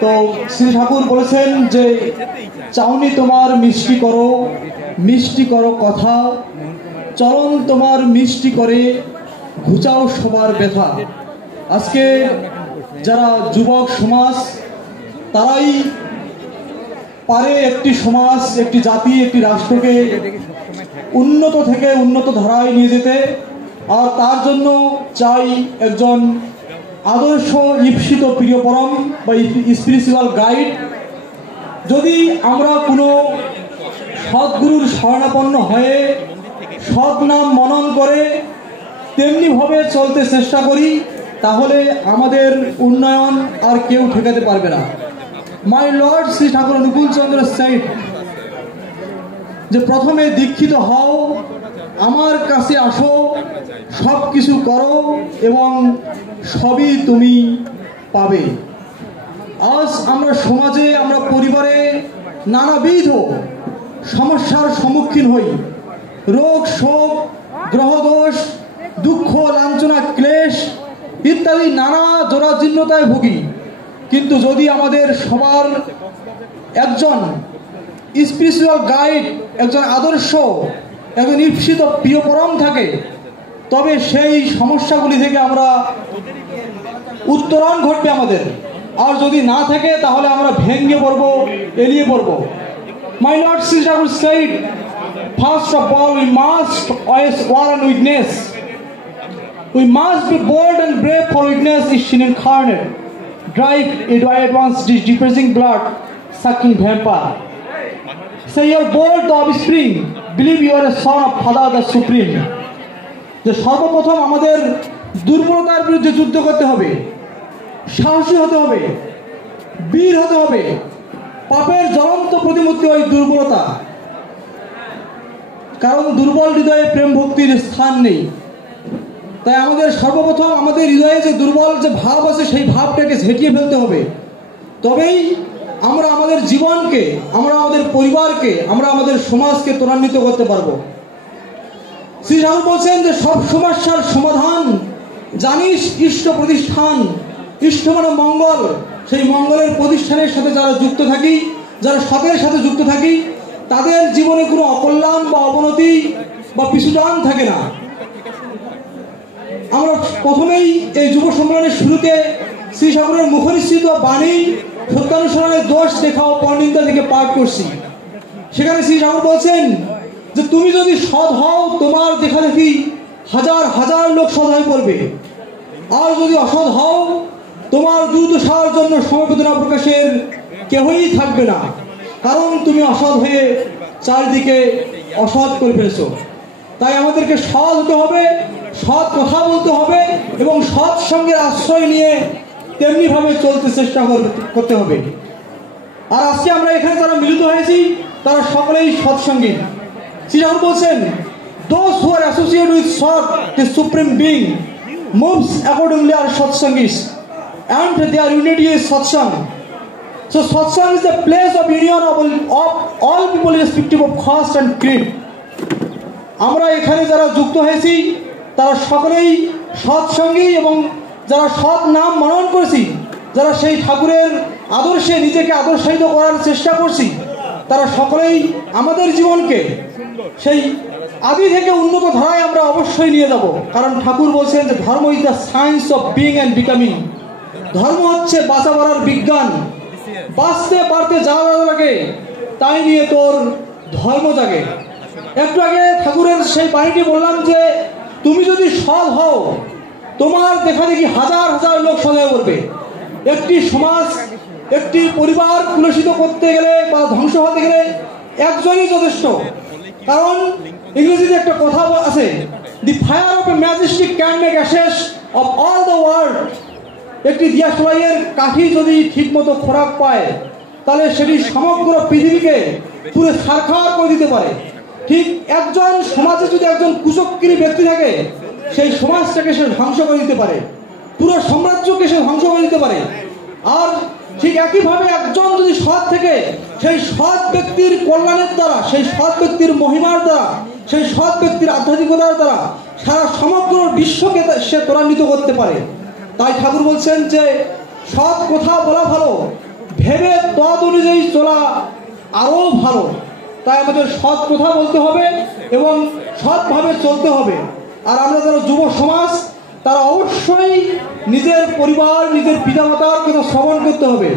তো শ্রী ঠাকুর বলেছেন যে চাউনি তোমার মিষ্টি করো কথা, চলন তোমার মিষ্টি করে ঘুচাও সবার ব্যথা। আজকে যারা যুবক সমাজ তারাই পারে একটি সমাজ, একটি জাতি, একটি রাষ্ট্রকে উন্নত থেকে উন্নত ধারায় নিয়ে যেতে। আর তার জন্য চাই একজন আদর্শ ঈপ্সিত প্রিয়পরম বা স্পিরিচুয়াল গাইড। যদি আমরা কোনো সদ্গুরুর শরণাপন্ন হয়ে সৎ নাম মনন করে তেমনিভাবে চলতে চেষ্টা করি, তাহলে আমাদের উন্নয়ন আর কেউ ঠেকাতে পারবে না। My lord Shri Thakur Anukul Chandra said যে প্রথমে দীক্ষিত হও, আমার কাছে আসো, সব কিছু করো এবং সবই তুমি পাবে। আজ আমরা সমাজে, আমরা পরিবারে নানাবিধ সমস্যার সম্মুখীন হই। রোগ, শোক, গ্রহদোষ, দুঃখ, লাঞ্ছনা, ক্লেশ ইত্যাদি নানা জরাজীর্ণতায় ভুগি। কিন্তু যদি আমাদের সবার একজন স্পিরিচুয়াল গাইড, একজন আদর্শ, একজন ঈপ্সিত প্রিয়পরম থাকে, তবে সেই সমস্যাগুলি থেকে আমরা উত্তরণ ঘটবে আমাদের। আর যদি না থাকে তাহলে আমরা ভেঙে পড়বো, এড়িয়ে পড়বো। My lord Shri Thakur said, first of all we must always war on weakness. We must be bold and brave, for weakness is sin incarnate. Drive it at once, this depressing blood sucking vampire. Say you are bold the offspring, believe you are a son of Father the Supreme. যে সর্বপ্রথম আমাদের দুর্বলতার বিরুদ্ধে যুদ্ধ করতে হবে, সাহসী হতে হবে, বীর হতে হবে। পাপের জ্বলন্ত প্রতিমূর্তি ওই দুর্বলতা, কারণ দুর্বল হৃদয়ে প্রেম ভক্তির স্থান নেই। তাই আমাদের সর্বপ্রথম আমাদের হৃদয়ে যে দুর্বল যে ভাব আছে সেই ভাবটাকে ঝেঁটিয়ে ফেলতে হবে। তবেই আমরা আমাদের জীবনকে, আমরা আমাদের পরিবারকে, আমরা আমাদের সমাজকে ত্বরান্বিত করতে পারবো। শ্রী ঠাকুর বলছেন যে সব সমস্যার সমাধান জানিস ইষ্ট প্রতিষ্ঠান। ইষ্ট মানে মঙ্গল। সেই মঙ্গলের প্রতিষ্ঠানের সাথে যারা যুক্ত থাকি, যারা সতের সাথে যুক্ত থাকি, তাদের জীবনে কোনো অকল্যাণ বা অবনতি বা পিছুটান থাকে না। আমরা প্রথমেই এই যুব সম্মেলনের শুরুতে শ্রী ঠাকুরের মুখনিসৃত বাণী সত্যানুসরণের দোষ দেখাও পরনিন্দা থেকে পাঠ করছি। সেখানে শ্রী ঠাকুর বলছেন যে তুমি যদি সৎ হও, তোমার দেখা দেখি হাজার হাজার লোক সৎ হয়ে পড়বে। আর যদি অসৎ হও, তোমার দুর্দশার জন্য সমবেদনা প্রকাশের কেউই থাকবে না, কারণ তুমি অসৎ হয়ে চারিদিকে অসৎ করে ফেলেছো। তাই আমাদেরকে সৎ হতে হবে, সৎ কথা বলতে হবে এবং সৎ সঙ্গে আশ্রয় নিয়ে তেমনিভাবে চলতে চেষ্টা করতে হবে। আর আজকে আমরা এখানে যারা মিলিত হয়েছি তারা সকলেই সৎসঙ্গী। শ্রী ঠাকুর বলছেন, those who are associated with Sat, the supreme being, moves accordingly are satsangis, and their unity is satsang. So satsang is the place of union of all people irrespective of caste and creed. আমরা এখানে যারা যুক্ত হয়েছি তারা সকলেই সৎসঙ্গী এবং যারা সৎ নাম মনন করেছি, যারা সেই ঠাকুরের আদর্শে নিজেকে আদর্শায়িত করার চেষ্টা করছি, তারা সকলেই আমাদের জীবনকে সেই আদি থেকে উন্নত ধারায় আমরা অবশ্যই নিয়ে যাব। কারণ ঠাকুর বলছেন যে ধর্ম is the science of being and becoming. ধর্ম হচ্ছে বাঁচা বাড়ার বিজ্ঞান। বাঁচতে পারতে যা লাগে তাই নিয়ে তোর ধর্ম জাগে। একটু আগে ঠাকুরের সেই বাণীটি বললাম যে তুমি যদি সৎ হও, তোমার দেখা দেখি হাজার হাজার লোক সৎ হয়ে পড়বে। একটি সমাজ, একটি পরিবার কুলসিত করতে গেলে বা ধ্বংস হতে গেলে একজনই যথেষ্ট। কারণ ইংরেজিতে একটা কথা আছে, দি fire of A Majestic can make Ashes of all the world. একটি দিয়াশলাইয়ের কাঠি যদি ঠিকমতো খোরাক পায় তাহলে সেটি সমগ্র পৃথিবীকে পুরো ছারখার করে দিতে পারে। ঠিক একজন সমাজে যদি একজন কুচক্রী ব্যক্তি থাকে, সেই সমাজটাকে সে ধ্বংস করে দিতে পারে, পুরো সাম্রাজ্যকে সে ধ্বংস করে দিতে পারে। আর ঠিক একইভাবে একজন যদি সৎ থেকে, সেই সৎ ব্যক্তির কল্যাণের দ্বারা, সেই সৎ ব্যক্তির মহিমার দ্বারা, সেই সৎ ব্যক্তির আধ্যাত্মিকতার দ্বারা সারা সমগ্র বিশ্বকে সে ত্বরান্বিত করতে পারে। তাই ঠাকুর বলছেন যে সৎ কথা বলা ভালো, ভেবে তদ অনুযায়ী চলা আরও ভালো। তাই আমাদের সৎ কথা বলতে হবে এবং সৎভাবে চলতে হবে। আর আমরা যারা যুব সমাজ তারা অবশ্যই নিজের পরিবার, নিজের পিতামাতার কথা শ্রবণ করতে হবে।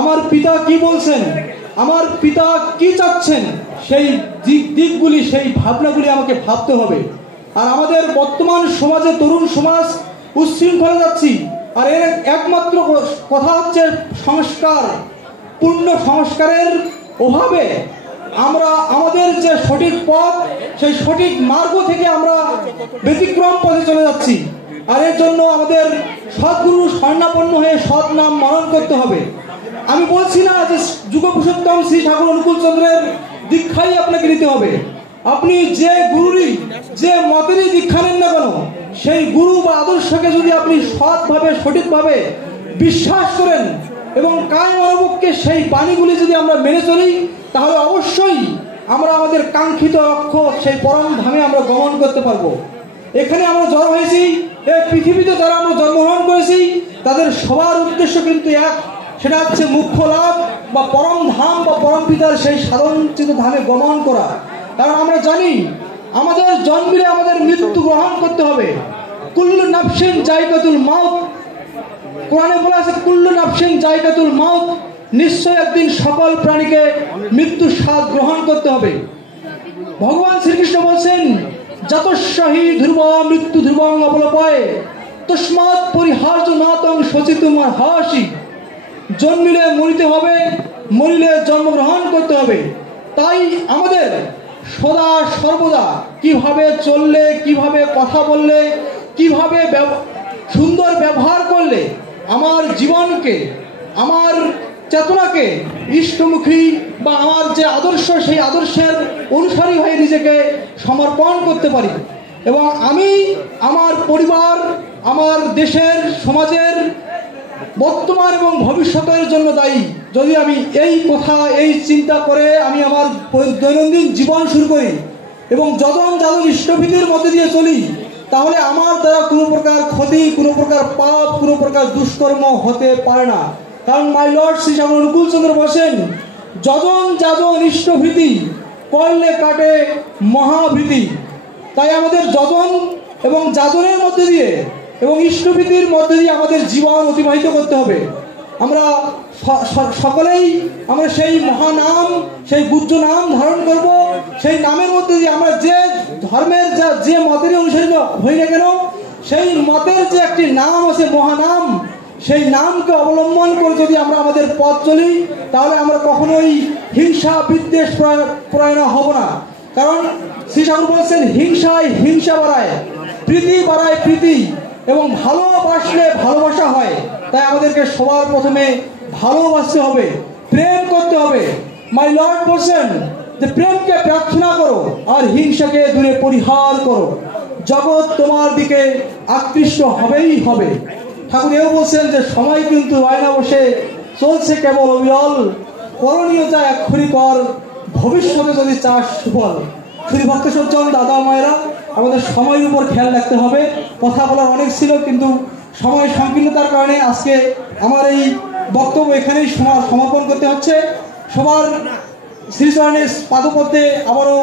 আমার পিতা কি বলছেন, আমার পিতা কি চাচ্ছেন, সেই দিকগুলি, সেই ভাবনাগুলি আমাকে ভাবতে হবে। আর আমাদের বর্তমান সমাজে তরুণ সমাজ উচ্ছৃঙ্খলে যাচ্ছি, আর এর একমাত্র কথা হচ্ছে সংস্কার। পূর্ণ সংস্কারের অভাবে আমরা আমাদের যে সঠিক পথ, সেই সঠিক মার্গ থেকে আমরা ব্যতিক্রম পথে চলে যাচ্ছি। আর এর জন্য আমাদের সদ্গুরু শরণাপন্ন হয়ে সৎ নাম মনন করতে হবে। আমি বলছি না যে যুগপুরুষোত্তম শ্রী ঠাকুর অনুকূলচন্দ্রের দীক্ষাই আপনাকে নিতে হবে। আপনি যে গুরুরই, যে মতেরই দীক্ষা নেন না কেন, সেই গুরু বা আদর্শকে যদি আপনি সৎভাবে সঠিকভাবে বিশ্বাস করেন এবং কায় অনুভবকে সেই বাণীগুলি যদি আমরা মেনে চলি, তাহলে অবশ্যই আমরা আমাদের কাঙ্ক্ষিত লক্ষ্য সেই পরম ধামে আমরা গমন করতে পারবো। এখানে আমরা জড়ো হয়েছি, এই পৃথিবীতে যারা আমরা জন্মগ্রহণ করেছি, তাদের সবার উদ্দেশ্য কিন্তু এক, সেটা হচ্ছে মুখ্য লাভ বা পরম ধাম বা পরম পিতার সেই সাধনচিত ধামে গমন করা। কারণ আমরা জানি আমাদের জন্মিলে আমাদের মৃত্যু গ্রহণ করতে হবে। কুল্লু নাফসিন জায়গাতুল মাউত, কোরআনে বলা আছে কুল্লু নাফসিন জায়গাতুল মাউত, নিশ্চয় একদিন সকল প্রাণীকে মৃত্যুর স্বাদ গ্রহণ করতে হবে। ভগবান শ্রীকৃষ্ণ বলছেন যতস্যাহি ধ্রুব মৃত্যু ধ্রুবং অবলপায় তস্মাৎ পরিহার্য নাতং শচিতুম হাসি। জন্মিলে মরিতে হবে, মরিলে জন্মগ্রহণ করতে হবে। তাই আমাদের সদা সর্বদা কিভাবে চললে, কিভাবে কথা বললে, কিভাবে সুন্দর ব্যবহার করলে আমার জীবনকে, আমার চেতনাকে ইষ্টমুখী বা আমার যে আদর্শ, সেই আদর্শের অনুসারী হয়ে নিজেকে সমর্পণ করতে পারি। এবং আমি আমার পরিবার, আমার দেশের, সমাজের বর্তমান এবং ভবিষ্যতের জন্য দায়ী। যদি আমি এই কথা, এই চিন্তা করে আমি আমার দৈনন্দিন জীবন শুরু করি এবং যতন যাদন ইষ্টভীতির মধ্যে দিয়ে চলি, তাহলে আমার দ্বারা কোনো প্রকার ক্ষতি, কোনো প্রকার পাপ, কোনো প্রকার দুষ্কর্ম হতে পারে না। কারণ মাই লর্ড শ্রী ঠাকুর অনুকূলচন্দ্র বসেন যজন যাজন ইষ্টভীতি করলে কাটে মহাভীতি। তাই আমাদের যজন এবং যাজনের মধ্যে দিয়ে এবং ইষ্টভীতির মধ্যে দিয়ে আমাদের জীবন অতিবাহিত করতে হবে। আমরা সকলেই আমরা সেই মহানাম, সেই গুহ্য নাম ধারণ করব। সেই নামের মধ্যে দিয়ে আমরা যে ধর্মের যে মতের অনুসারী হই না কেন, সেই মতের যে একটি নাম আছে মহানাম, সেই নামকে অবলম্বন করে যদি আমরা আমাদের পথ চলি, তাহলে আমরা কখনোই হিংসা বিদ্বেষ পরায়ণ হব না। কারণ শ্রী ঠাকুর বলছেন হিংসায় হিংসা বাড়ায়, প্রীতি বাড়ায় প্রীতি, এবং ভালোবাসলে ভালোবাসা হয়। তাই আমাদেরকে সবার প্রথমে ভালোবাসতে হবে, প্রেম করতে হবে। মাই লর্ড বলছেন যে প্রেমকে প্রার্থনা করো আর হিংসাকে দূরে পরিহার করো, জগৎ তোমার দিকে আকৃষ্ট হবেই হবে। ঠাকুর এও বলছেন যে সময় কিন্তু আয়না বসে চলছে কেবল অবিরল, করণীয় যা এক্ষুনি কর, ভবিষ্যতে যদি চাস সুফল। শ্রী ভক্ত সজ্জন দাদা মায়েরা, আমাদের সময়ের উপর খেয়াল রাখতে হবে। কথা বলার অনেক ছিল, কিন্তু সময় সংকীর্ণতার কারণে আজকে আমার এই বক্তব্য এখানেই সমাপন করতে হচ্ছে। সবার শ্রীচরণের পাদপদ্মে আবারও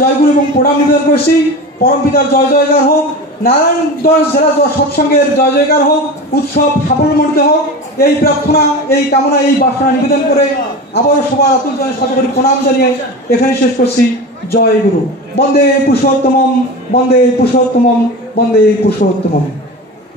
জয়গুরু এবং প্রণাম নিবেদন করছি। পরম পিতার জয় জয়কার হোক, নারায়ণগঞ্জ জেলা সৎসঙ্গের জয় জয়কার হোক, উৎসব সাফল্যমণ্ডিত হোক, এই প্রার্থনা, এই কামনা, এই বাসনা নিবেদন করে আবারও সবার আতুল জনের শতকোটি প্রণাম জানিয়ে এখানে শেষ করছি। জয় গুরু। বন্দে পুরুষোত্তমম, বন্দে পুরুষোত্তমম, বন্দে পুরুষোত্তমম।